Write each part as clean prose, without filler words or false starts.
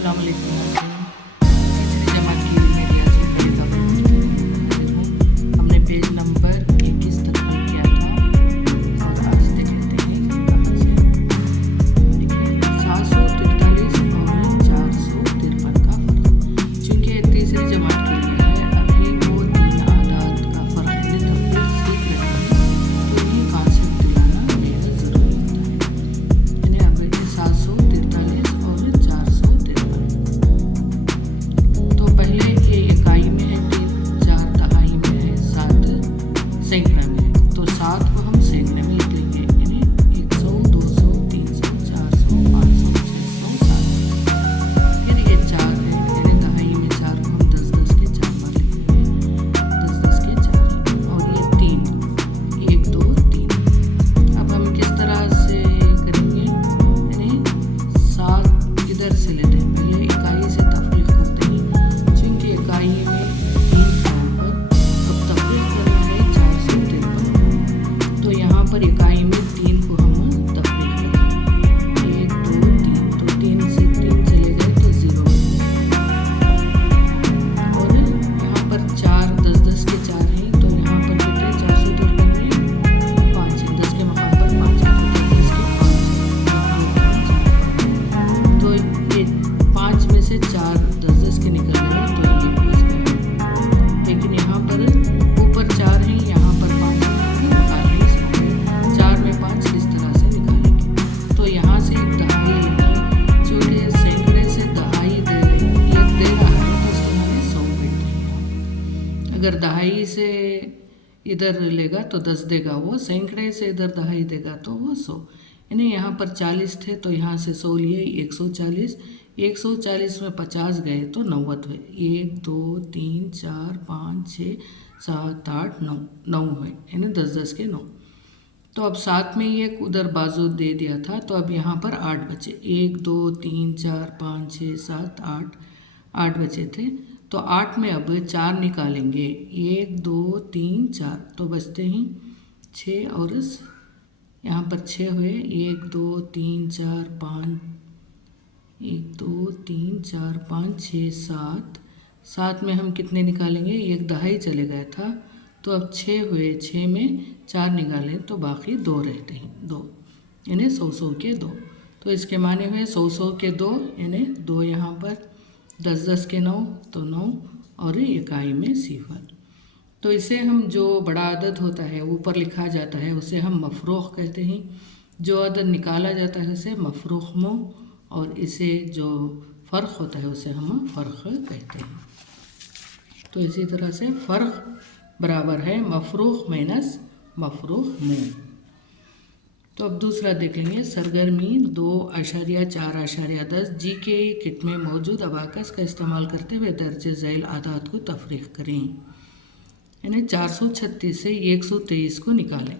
अस्सलाम वालेकुम नाज़रीन। तीसरी जमात की रियाजी मेरे टॉपिक के लिए हाजिर हूँ। हमने पेज नंबर 21 तक हल किया था और आज देख लेते हैं कि कहाँ से। देखिए 743 और 453 का फ़र्क। चूँकि ये तीसरी जमात के लिए है, अभी वो तीन आदात का फ़र्क यानी तफरीक सीख रहे हैं, तो इन्हें कॉन्सेप्ट दिलाना बेहद ज़रूरी होता है। इन्हें अब 743 और 453। तो पहले ये इकाई में है 3, 4 दहाई में है, 7 सैकड़ा में है। तो 7 को हम सैकड़े में लिख लेंगे, यानी 100, 200, 300, 400, 500, 600, 700। फिर ये 4 है, यानी दहाई में 4 को हम 10-10 के 4 बार लिख लेंगे, 10-10 के 4। और ये 3, 1, 2, 3। अब हम किस तरह से करेंगे, यानी 7 इधर से लेते हैं, पहले इकाई से तफरीक करते हैं। चूँकि इकाई में 3 था ऊपर, अब तफरीक करना है 453। तो यहाँ पर इकाई में 3 को हम तफरीक करेंगे, 1, 2, 3। तो 3 से 3 चले गए तो 0 हो गया। और यहाँ पर 4 10-10 के 4 हैं, तो यहाँ पर कितने 453 में 5 है, 10 के मकाम पर 5 है, तो 10 के 5। तो ये 5 में से 4 10-10 के निकल गए, तो ये बच गया। लेकिन यहाँ पर ऊपर 4 हैं, यहाँ पर 5 हैं, निकाल नहीं सकते। 4 में 5 इस तरह से निकालेंगे। तो यहाँ से एक दहाई लेंगे, चूँकि सैकड़े से दहाई दे रहा है, तो उसके माने 100 बैठ देंगे। अगर दहाई से इधर लेगा तो 10 देगा, वो सैकड़े से इधर दहाई देगा तो वो 100। यानी यहाँ पर 40 थे, तो यहाँ से 100 लिए, 140। 140 में 50 गए तो 90 हुए। 1, 2, 3, 4, 5, 6, 7, 8, 9, 9 हुए, यानी 10-10 के 9। तो अब 7 में ही एक उधर बाजू दे दिया था, तो अब यहाँ पर 8 बचे। 1, 2, 3, 4, 5, 6, 7, 8 बचे थे। तो 8 में अब 4 निकालेंगे, 1, 2, 3, 4, तो बचते ही 6 और यहाँ पर 6 हुए। 1, 2, 3, 4, 5, 1, 2, 3, 4, 5, 6, 7। 7 में हम कितने निकालेंगे, एक दहाई चले गया था, तो अब 6 हुए। 6 में 4 निकालें तो बाकी 2 रहते हैं, 2, यानी 100-100 के 2। तो इसके माने हुए 100-100 के 2, यानी 2 यहाँ पर, 10-10 के 9 तो 9, और इकाई में 0। तो इसे हम जो बड़ा अदद होता है ऊपर लिखा जाता है उसे हम मफरूख कहते हैं। जो अदद निकाला जाता है उसे मफरूख मो, और इसे जो फ़र्क होता है उसे हम फ़र्क कहते हैं। तो इसी तरह से फ़र्क बराबर है मफरूख माइनस मफरूख मो। तो अब दूसरा देख लेंगे, सरगर्मी 2.4.10 जी के किट में मौजूद अबाकस का इस्तेमाल करते हुए दर्जे झैल आदात को तफरीक करें। यानी 436 से 123 को निकालें।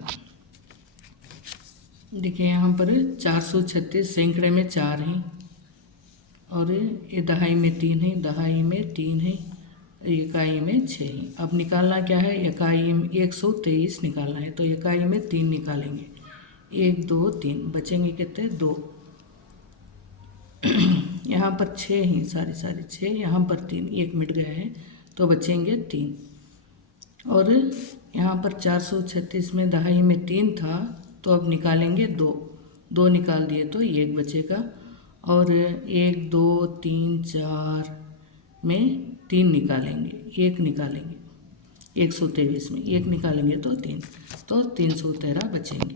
देखिए यहाँ पर 436 सैकड़े में 4 हैं, और ये दहाई में 3 है, दहाई में 3 है, इकाई में 6 है। अब निकालना क्या है, इकाई में 123 निकालना है, तो इकाई में 3 निकालेंगे। 1, 2, 3 बचेंगे कितने, 2। यहाँ पर 6 हैं, सारी 6, यहाँ पर 3, 1 मिट गया है, तो बचेंगे 3। और यहाँ पर 436 में दहाई में 3 था, तो अब निकालेंगे 2 निकाल दिए तो 1 बचेगा। और 1, 2, 3, 4 में 3 निकालेंगे, 1 निकालेंगे। 123 में 1 निकालेंगे तो 3, तो 313 बचेंगे।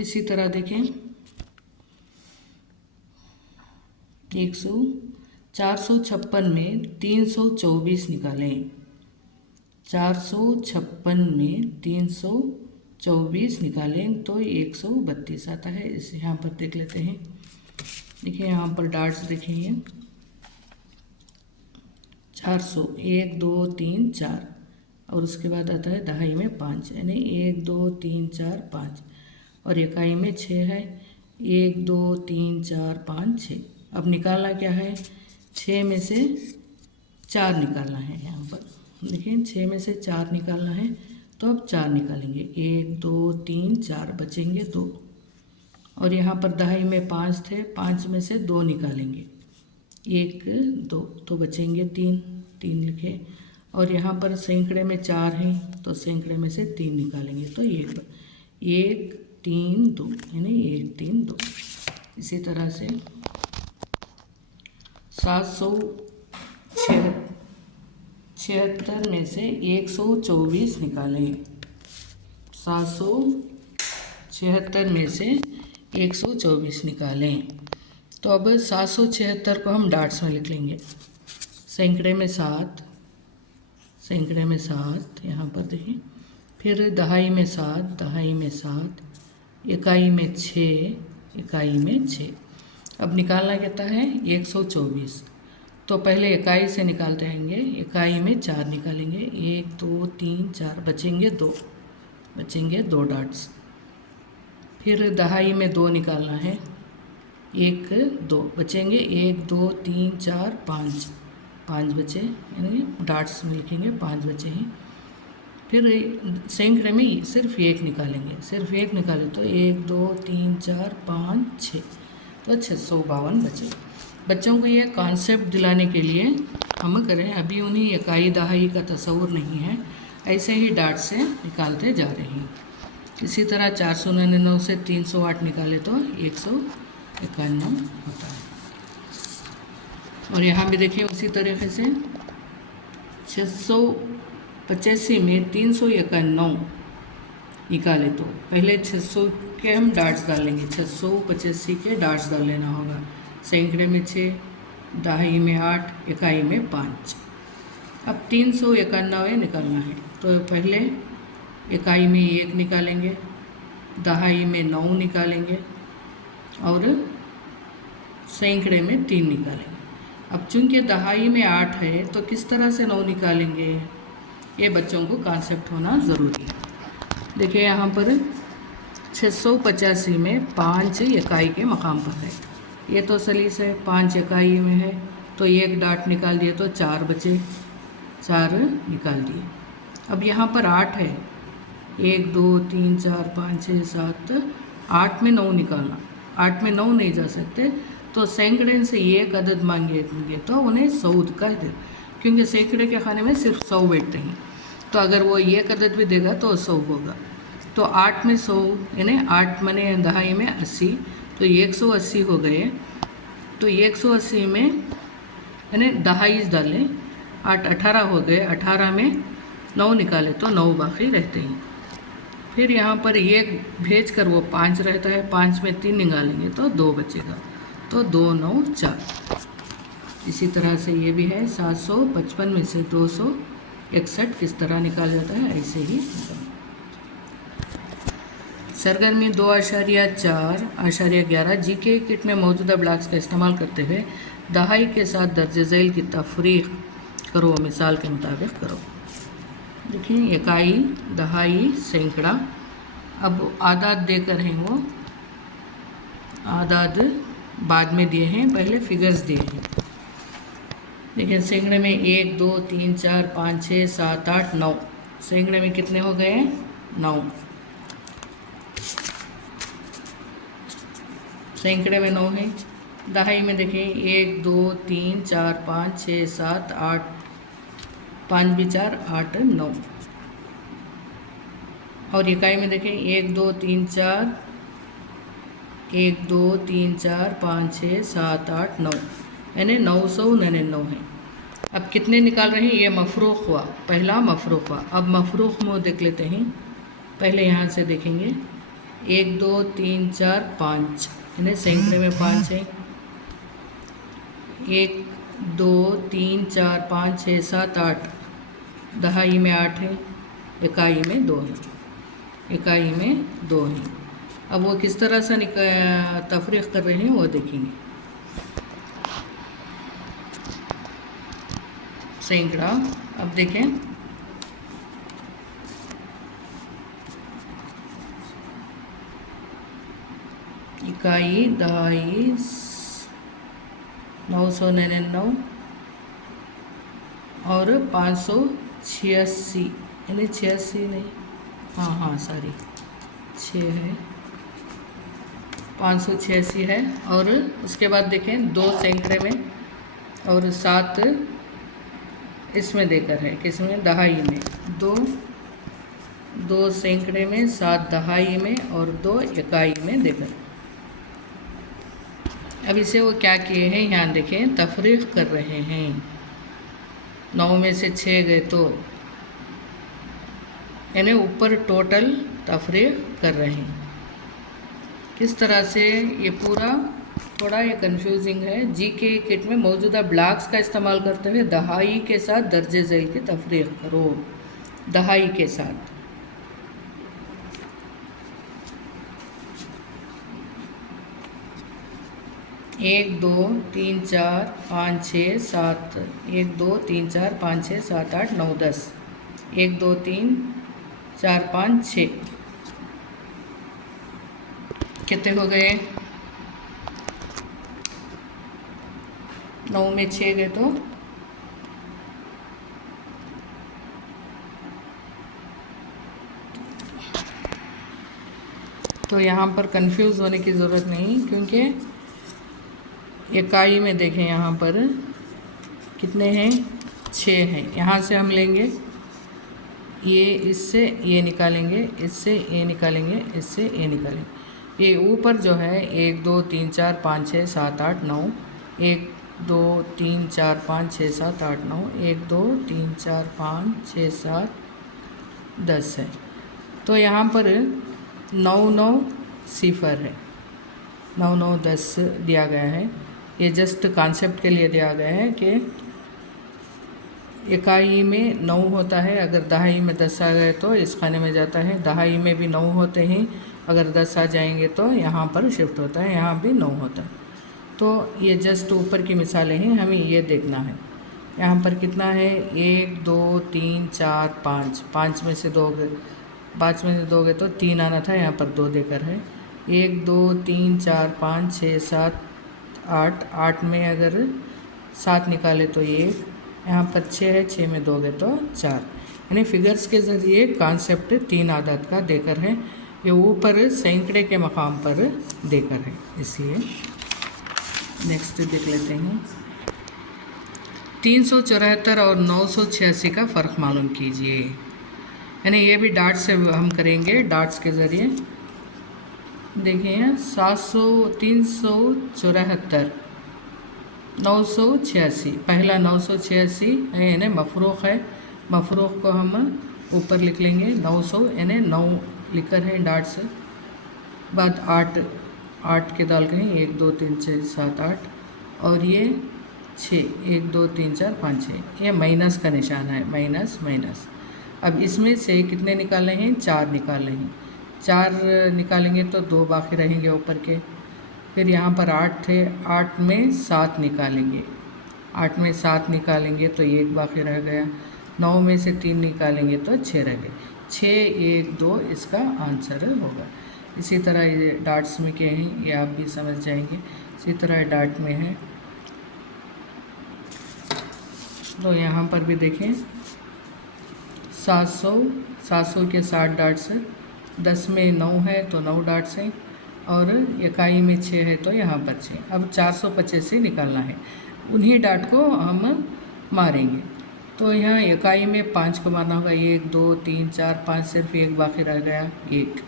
इसी तरह देखें 456 में 324 निकालें। 456 में 324 निकालें तो 132 आता है। इसे यहाँ पर देख लेते हैं। देखिए यहाँ पर डाट्स देखेंगे, 400, 1, 2, 3, 4, और उसके बाद आता है दहाई में 5, यानी 1, 2, 3, 4, 5, और इकाई में 6 है, 1, 2, 3, 4, 5, 6। अब निकालना क्या है, 6 में से 4 निकालना है। यहाँ पर देखिए 6 में से 4 निकालना है, तो अब 4 निकालेंगे। 1, 2, 3, 4 बचेंगे 2, और यहाँ पर दहाई में 5 थे, 5 में से 2 निकालेंगे, 1 2, तो बचेंगे 3, 3 लिखे। और यहाँ पर सैकड़े में 4 हैं तो सैकड़े में से 3 निकालेंगे, तो 1 3 2, यानी 1 3 2। इसी तरह से 776 में से 124 निकालें। 776 में से 124 निकालें। तो अब 776 को हम डॉट्स में लिख लेंगे। सैकड़े में 7, सैकड़े में 7 यहाँ पर देखिए, फिर दहाई में 7, दहाई में 7, इकाई में 6, इकाई में 6। अब निकालना कहता है 124, तो पहले इकाई से निकालते रहेंगे। इकाई में 4 निकालेंगे, 1 2 3 4, बचेंगे 2, बचेंगे 2 डॉट्स। फिर दहाई में 2 निकालना है, 1 2, बचेंगे 1 2 3 4 5, 5 बचे, यानी डॉट्स में लिखेंगे 5 बचे हैं। फिर सैकड़े में सिर्फ 1 निकालेंगे, सिर्फ 1 निकालें तो 1 2 3 4 5 6, तो 652 बचे। बच्चों को ये कॉन्सेप्ट दिलाने के लिए हम करें, अभी उन्हें इकाई दहाई का तस्वुर नहीं है, ऐसे ही डॉट से निकालते जा रहे हैं। इसी तरह 499 से 308 निकाले तो 151 होता है। और यहाँ भी देखिए उसी तरीके से 685 में 391 निकाले तो पहले 600 के हम डॉट्स डालेंगे, 685 के डॉट्स डाल लेना होगा। सैकड़े में 6, दहाई में 8, इकाई में 5। अब 391 निकालना है, तो पहले इकाई में 1 निकालेंगे, दहाई में 9 निकालेंगे और सैकड़े में 3 निकालेंगे। अब चूंकि दहाई में 8 है तो किस तरह से 9 निकालेंगे, ये बच्चों को कॉन्सेप्ट होना ज़रूरी है। देखिए यहाँ पर 685 में 5 इकाई के मकाम पर है, ये तो सलीस है, 5 इकाई में है तो 1 डॉट निकाल दिए तो 4 बचे, 4 निकाल दिए। अब यहाँ पर 8 है, 1 2 3 4 5 6 7, 8 में 9 निकालना, 8 में 9 नहीं जा सकते तो सैकड़े से 1 अदद मांगेंगे तो उन्हें 100 कह दे, क्योंकि सैकड़े के खाने में सिर्फ 100 बैठते हैं, तो अगर वो 1 अदद भी देगा तो 100 होगा। तो 8 में 100, यानी 8 मने दहाई में 80, तो 180 हो गए। तो 180 में यानी दहाई डालें, 8 18 हो गए, 18 में 9 निकाले तो 9 बाकी रहते हैं। फिर यहाँ पर 1 भेज कर वो 5 रहता है, 5 में 3 निकालेंगे तो 2 बचेगा, तो 2 9 4। इसी तरह से ये भी है 755 में से 261 किस तरह निकाला जाता है, ऐसे ही। सरगर्मी 2.4.11 जीके किट में मौजूदा ब्लॉक्स का इस्तेमाल करते हुए दहाई के साथ दर्ज झैल की तफरीक करो, मिसाल के मुताबिक करो। देखिए इकाई, दहाई, सैकड़ा, अब आदाद देकर हैं, वो आदाद बाद में दिए हैं, पहले फिगर्स दिए हैं। देखिए सैकड़े में 1 2 3 4 5 6 7 8 9, सैकड़े में कितने हो गए हैं, 9। सैकड़े में 9 है। दहाई में देखें 1 2 3 4 5 6 7 8, 5 भी 4 8 9। और इकाई में देखें 1 2 3 4, 1 2 3 4 5 6 7 8 9, यानी 999 है। अब कितने निकाल रहे हैं, ये मफरूख हुआ, पहला मफरूख हुआ। अब मफरूख में देख लेते हैं, पहले यहाँ से देखेंगे 1 2 3 4 5, यानी सैकड़े में 5 है। 1 2 3 4 5 6 7 8, दहाई में 8 है, इकाई में 2 है, इकाई में 2 है। अब वो किस तरह से तफरीक कर रहे हैं वो देखेंगे। सैकड़ा, अब देखें इकाई, दहाई 999 और 586, यानी 86 नहीं, हाँ सॉरी 6 है, 586 है। और उसके बाद देखें 2 सैकड़े में और 7 इसमें देकर है, किसमें, दहाई में। 2 सैकड़े में, 7 दहाई में और 2 इकाई में देकर। अब इसे वो क्या किए हैं, यहाँ देखें, तफरीक कर रहे हैं। 9 में से 6 गए तो यानी ऊपर टोटल तफरीक कर रहे हैं। किस तरह से, ये पूरा थोड़ा ये कंफ्यूजिंग है। जी के किट में मौजूदा ब्लॉक्स का इस्तेमाल करते हुए दहाई के साथ दर्जे झैल की तफरीक करो। दहाई के साथ 1 2 3 4 5 6 7 1 2 3 4 5 6 7 8 9 10 1 2 3 4 5 6 कितने हो गए, 9 में 6 गए तो यहाँ पर कंफ्यूज होने की ज़रूरत नहीं, क्योंकि इकाई में देखें यहाँ पर कितने हैं, 6 हैं। यहाँ से हम लेंगे ये, इससे ये निकालेंगे, इससे ये निकालेंगे, इससे ये निकालेंगे। ये ऊपर जो है 1 2 3 4 5 6 7 8 9 1 2 3 4 5 6 7 8 9 1 2 3 4 5 6 7 10 है। तो यहाँ पर 9 9 सिफर है, 9 9 10 दिया गया है। ये जस्ट कॉन्सेप्ट के लिए दिया गया है कि इकाई में 9 होता है, अगर दहाई में 10 आ गए तो इस खाने में जाता है। दहाई में भी 9 होते हैं, अगर 10 आ जाएंगे तो यहाँ पर शिफ्ट होता है, यहाँ भी 9 होता है। तो ये जस्ट ऊपर की मिसालें हैं, हमें ये देखना है। यहाँ पर कितना है, 1 2 3 4 5, 5 में से 2 गए, 5 में से 2 गए तो 3 आना था, यहाँ पर 2 देकर है। 1 2 3 4 5 6 7 8, 8 में अगर 7 निकाले तो 1, यहाँ पर 6 है, 6 में 2 गए तो 4। यानी फिगर्स के ज़रिए कॉन्सेप्ट 3 आदत का देकर है, ये ऊपर सैकड़े के मकाम पर देकर है, इसलिए नेक्स्ट देख लेते हैं। 374 और 986 का फ़र्क मालूम कीजिए। यानी ये भी डॉट से हम करेंगे, डॉट्स के ज़रिए। देखिए 374 986, पहला 986 है, यानी मफरूक़ है। मफरूक़ को हम ऊपर लिख लेंगे, 900 यानी 9 लिखकर है डॉट से। बाद 8 के दाल कहें, 1 2 3 4 7 8 और ये 6, 1 2 3 4 5 6, ये माइनस का निशान है, माइनस माइनस। अब इसमें से कितने निकालने हैं, 4 निकालने हैं। 4 निकालेंगे तो 2 बाकी रहेंगे ऊपर के। फिर यहाँ पर 8 थे, 8 में 7 निकालेंगे, 8 में 7 निकालेंगे तो 1 बाकी रह गया। 9 में से 3 निकालेंगे तो 6 रह गए। 6 1 2 इसका आंसर होगा। इसी तरह ये डॉट्स में क्या हैं ये आप भी समझ जाएंगे। इसी तरह डॉट में है, तो यहाँ पर भी देखें 700 के 60 डॉट्स, 10 में 9 है तो 9 डॉट्स हैं, और इकाई में 6 है तो यहाँ पर 6। अब 425 से निकालना है, उन्हीं डॉट को हम मारेंगे। तो यहाँ इकाई में 5 को मारना होगा, 1 2 3 4 5, सिर्फ 1 बाकी रह गया, 1।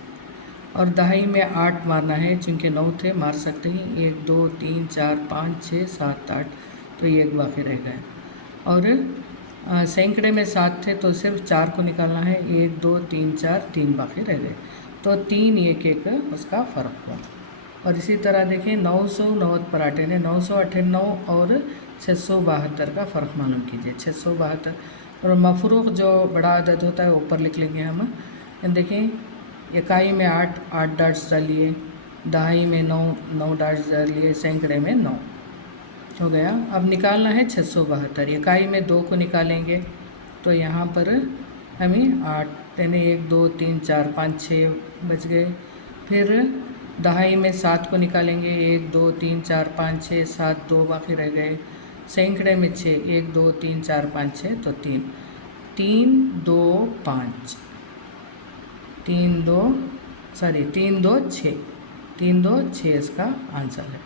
और दहाई में 8 मारना है, चूँकि 9 थे मार सकते हैं, 1 2 3 4 5 6 7 8, तो 1 बाकी रह गया। और सैकड़े में 7 थे तो सिर्फ 4 को निकालना है, 1 2 3 4, 3 बाकी रह गए, तो 3 1 1 उसका फ़र्क हुआ। और इसी तरह देखें 990 पर 8 ने 998 और 672 का फ़र्क मालूम कीजिए। 672 और मफरूक़ जो बड़ा अदद होता है ऊपर लिख लेंगे हम। देखें इकाई में 8 डॉट्स डालिए, दहाई में 9 डॉट्स डालिए, सैकड़े में 9 हो गया। अब निकालना है 672। इकाई में 2 को निकालेंगे तो यहाँ पर हमें 8 यानी 1 2 3 4 5 6 बच गए। फिर दहाई में 7 को निकालेंगे, 1 2 3 4 5 6 7, 2 बाकी रह गए। सैकड़े में 6, 1 2 3 4 5 6, तो 3 3 2 5 3 2 6, 3 2 6 इसका आंसर है।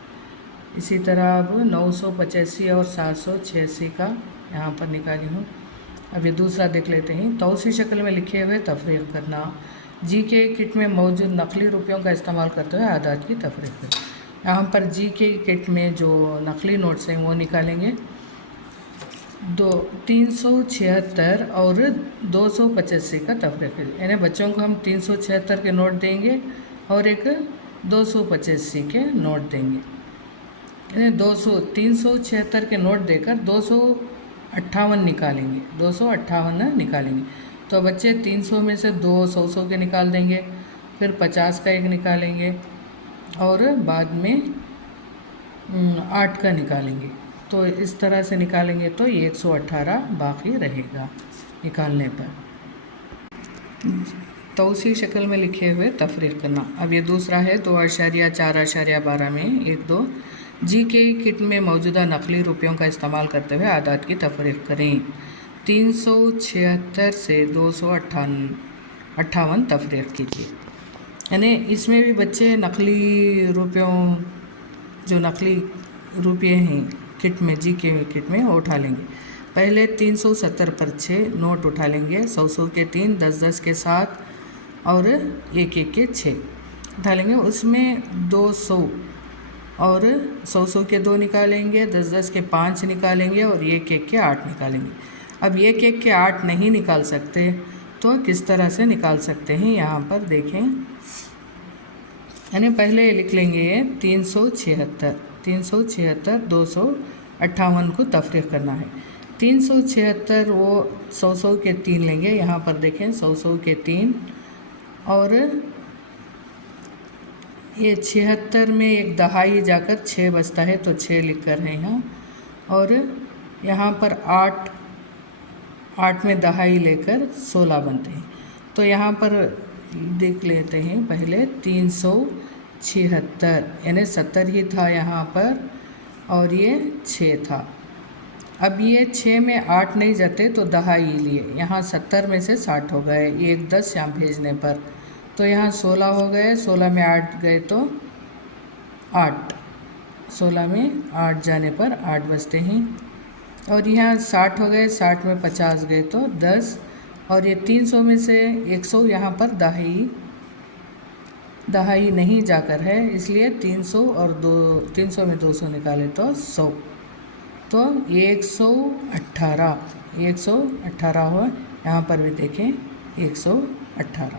इसी तरह अब 985 और 786 का यहाँ पर निकाली हूँ। अब ये दूसरा देख लेते हैं। तौसी शक्ल में लिखे हुए तफरीक करना। जी के किट में मौजूद नकली रुपयों का इस्तेमाल करते हुए आदात की तफरीक करें। यहाँ पर जी के किट में जो नकली नोट्स हैं वो निकालेंगे। 376 और 285 का तफरीक करें, यानी बच्चों को हम 376 के नोट देंगे और एक 285 के नोट देंगे। यानी 376 के नोट देकर 258 निकालेंगे, 258 निकालेंगे। तो बच्चे 300 में से 2 100 के निकाल देंगे, फिर 50 का एक निकालेंगे और बाद में 8 का निकालेंगे। तो इस तरह से निकालेंगे तो ये 118 बाकी रहेगा निकालने पर। तौसी शक्ल में लिखे हुए तफरीक करना। अब ये दूसरा है 2.4.12 में 1-2 जी के किट में मौजूदा नकली रुपयों का इस्तेमाल करते हुए आदात की तफरीक करें। 376 से 258 तफरीक कीजिए। यानी इसमें भी बच्चे नकली रुपयों, जो नकली रुपये हैं किट में, जी के किट में वो उठा लेंगे। पहले 370 पर 6 नोट उठा लेंगे, 100 के 3, 10 के 7 और 1 के 6 उठा लेंगे। उसमें 200 और 100 के 2 निकालेंगे, 10 के 5 निकालेंगे और 1 के 8 निकालेंगे। अब 1 के 8 नहीं निकाल सकते तो किस तरह से निकाल सकते हैं, यहाँ पर देखें। यानी पहले लिख लेंगे 376 258 को तफरीक करना है। 376 वो 100 के 3 लेंगे, यहाँ पर देखें 100 के 3 और ये 76 में एक दहाई जाकर 6 बचता है तो 6 लिख कर है यहाँ। और यहाँ पर 8 में दहाई लेकर 16 बनते हैं। तो यहाँ पर देख लेते हैं पहले 376, यानी 70 ही था यहाँ पर और ये 6 था। अब ये 6 में 8 नहीं जाते तो दहाई लिए, यहाँ 70 में से 60 हो गए, 1 10 यहाँ भेजने पर, तो यहाँ 16 हो गए, 16 में 8 गए तो 8, 16 में 8 जाने पर 8 बचते हैं। और यहाँ 60 हो गए, 60 में 50 गए तो 10, और ये 300 में से 100 यहाँ पर दहाई नहीं जाकर है, इसलिए 300 और 300 में 200 निकाले तो 100, तो 118 हुआ। यहाँ पर भी देखें 118।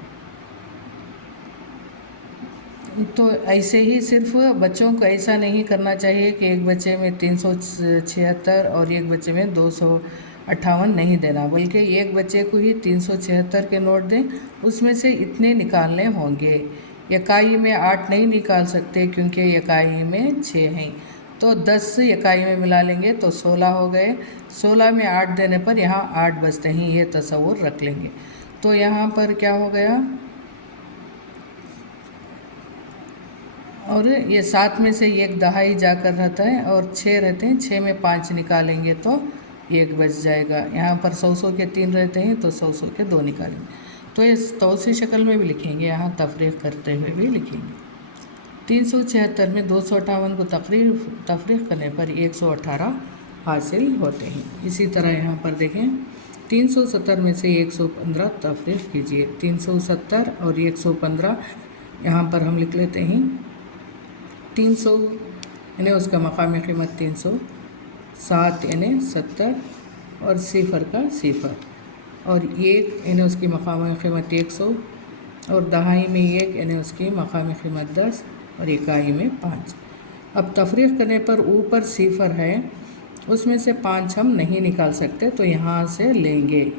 तो ऐसे ही सिर्फ बच्चों को ऐसा नहीं करना चाहिए कि एक बच्चे में 376 और एक बच्चे में 258 नहीं देना, बल्कि एक बच्चे को ही 376 के नोट दें, उसमें से इतने निकालने होंगे। इकाई में 8 नहीं निकाल सकते क्योंकि इकाई में 6 हैं, तो 10 इकाई में मिला लेंगे तो 16 हो गए। 16 में 8 देने पर यहाँ 8 बचते हैं, ये तसव्वुर रख लेंगे। तो यहाँ पर क्या हो गया, और ये 7 में से एक दहाई जाकर रहता है और 6 रहते हैं, 6 में 5 निकालेंगे तो 1 बच जाएगा। यहाँ पर 100 के 3 रहते हैं तो 100 के 2 निकालेंगे। तो इस तौसी शक्ल में भी लिखेंगे, यहाँ तफरीक करते हुए भी लिखेंगे। 376 में 258 को तफरीक करने पर 118 हासिल होते हैं। इसी तरह यहाँ पर देखें 370 में से 115 तफरीक कीजिए। 370 और 115 यहाँ पर हम लिख लेते हैं। 300 यानी उसका मकामी कीमत 300, 7 यानी 70 और सिफर का सिफर, और 1 यानी उसकी मकामी कीमत 100 और दहाई में 1 यानी उसकी मकामी कीमत 10 और इकाई में 5। अब तफरीक करने पर ऊपर सिफर है, उसमें से 5 हम नहीं निकाल सकते तो यहाँ से लेंगे।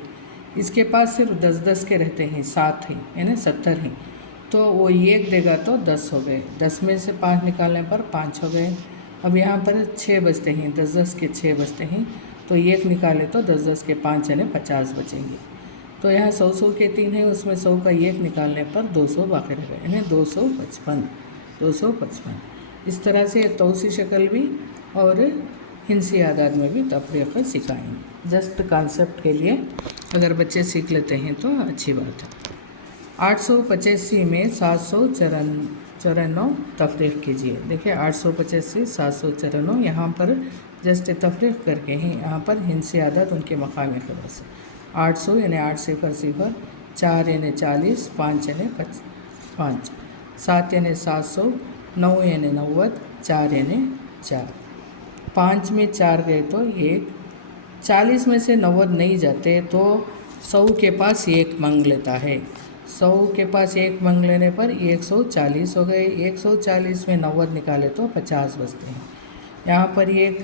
इसके पास सिर्फ 10 के रहते हैं, 7 हैं यानी 70 हैं, तो वो 1 देगा तो 10 हो गए। 10 में से 5 निकालने पर 5 हो गए। अब यहाँ पर 6 बचते हैं, 10 के 6 बचते हैं, तो 1 निकाले तो 10 के 5 यानी 50 बचेंगे। तो यहाँ 100 के 3 है, उसमें 100 का 1 निकालने पर 200 बाकी रह गए, यानी 255। इस तरह से तौसी शक्ल भी और हिंसी आदाद में भी तफरीक सिखाएंगे। जस्ट कॉन्सेप्ट के लिए अगर बच्चे सीख लेते हैं तो अच्छी बात है। 885 में 794 तफरीक कीजिए। देखिए 885 794 यहाँ पर जस्ट तफरीक करके ही यहाँ पर हिंसी आदत उनके मकामी खबर से 800 यानी 800, 4 यानी 40, 5 यानी 5, 7 यानी 700, 9 यानी 90, 4 यानी 4, 5 में 4 गए तो 1, 40 में से 90 नहीं जाते तो 100 के पास 1 मांग लेता है। 100 के पास 1 मांग लेने पर 140 हो गए। 140 में 90 निकाले तो 50 बचते हैं। यहाँ पर एक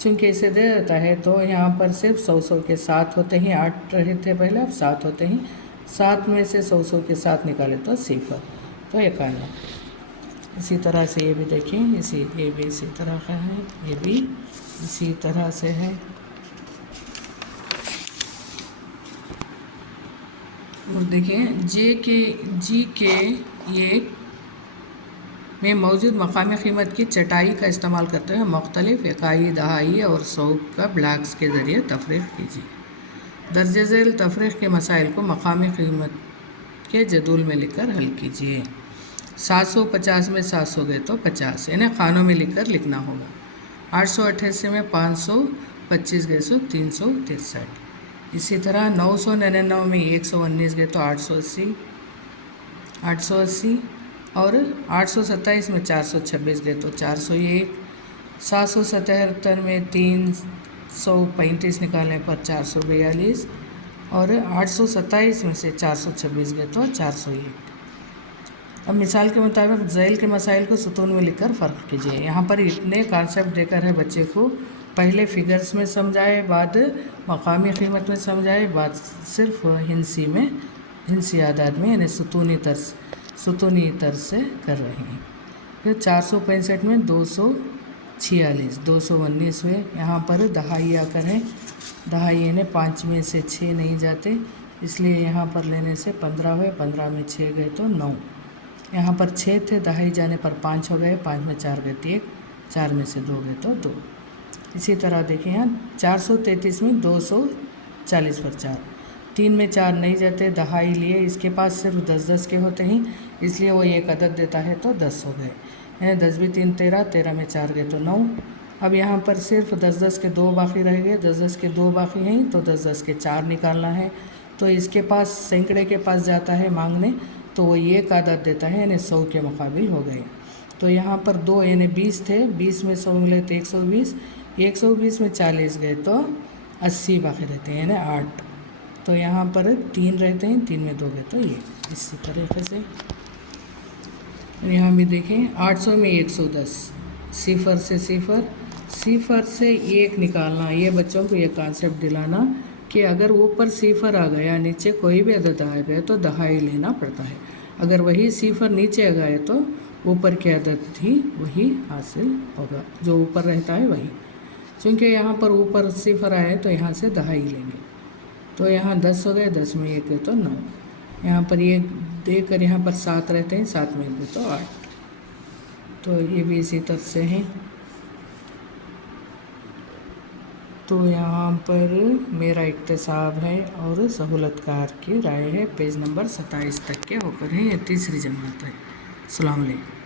चूँकि इसे दे देता है तो यहाँ पर सिर्फ 100 के 7 होते हैं। 8 रहे थे पहले, अब 7 होते हैं। 7 में से 100 के 7 निकाले तो 0, तो 51। इसी तरह से ये भी देखिए, ये भी इसी तरह का है, ये भी इसी तरह से है। और देखिए जी के ये में मौजूद मकामी कीमत की चटाई का इस्तेमाल करते हुए मुख्तलिफ इकाई, दहाई और सौक का ब्लॉक्स के ज़रिए तफरीक कीजिए। दर्ज झेल तफरीक के मसाइल को मकामी कीमत के जदूल में लिखकर हल कीजिए। 750 में 700 गए तो 50, यानी खानों में लिखकर लिखना होगा। 888 में 525 गए तो 363। इसी तरह 999 में 119 गए तो 880 और 827 में 426 गए तो 401। 777 में 335 निकालने पर 442 और 827 में से 426 गए तो 401। अब मिसाल के मुताबिक झेल के मसाइल को सुतून में लिखकर फ़र्क कीजिए। यहाँ पर इतने कॉन्सेप्ट देकर है बच्चे को, पहले फिगर्स में समझाए, बाद मकामी कीमत में समझाए, बाद सिर्फ हिंसी आदाद में यानी सुतूनी तर्ज से कर रहे हैं। फिर 465 में 246, 219 हुए। यहाँ पर दहाई आकर है, दहाई यानी 5 में से 6 नहीं जाते, इसलिए यहाँ पर लेने से 15 हुए। 15 में 6 गए तो 9। यहाँ पर 6 थे, दहाई जाने पर 5 हो गए। 5 में 4 गए तो 1, 4 में से 2 गए तो 2। इसी तरह देखिए यहाँ 433 में 240 पर 4, 3 में 4 नहीं जाते, दहाई लिए, इसके पास सिर्फ 10-10 के होते हैं, इसलिए वो एक अदद देता है तो 10 हो गए। यानी 10 भी 3 13, 13 में 4 गए तो 9। अब यहाँ पर सिर्फ 10-10 के 2 बाकी रह गए, 10-10 के 2 बाकी हैं तो 10-10 के 4 निकालना है। तो इसके पास सैकड़े के पास जाता है मांगने, तो वो एक आदत देता है, यानी 100 के मुकाबिल हो गए। तो यहाँ पर 2 यानी 20 थे, 20 में 100 मिले तो 120, 120 में 40 गए तो 80 बाकी रहते हैं, यानी 8। तो यहाँ पर 3 रहते हैं, 3 में 2 गए तो ये। इसी तरीके से यहाँ भी देखें 800 में 110, 0 से 1 निकालना। ये बच्चों को ये कॉन्सेप्ट दिलाना कि अगर ऊपर 0 आ गया, नीचे कोई भी अदद आ गया तो दहाई लेना पड़ता है। अगर वही 0 नीचे आ गए तो ऊपर की अदद थी वही हासिल होगा, जो ऊपर रहता है वही। क्योंकि यहाँ पर ऊपर 0 आए तो यहाँ से दहाई लेंगे, तो यहाँ 10 हो गए, 10 में 1 गए तो 9। यहाँ पर ये देकर यहाँ पर 7 रहते हैं, 7 में 1 गए तो 8। तो ये भी इसी तरह से हैं। तो यहाँ पर मेरा इक्तसाब है और सहूलतकार की राय है, पेज नंबर 27 तक के होकर है, ये तीसरी जमात है। अस्सलाम वालेकुम।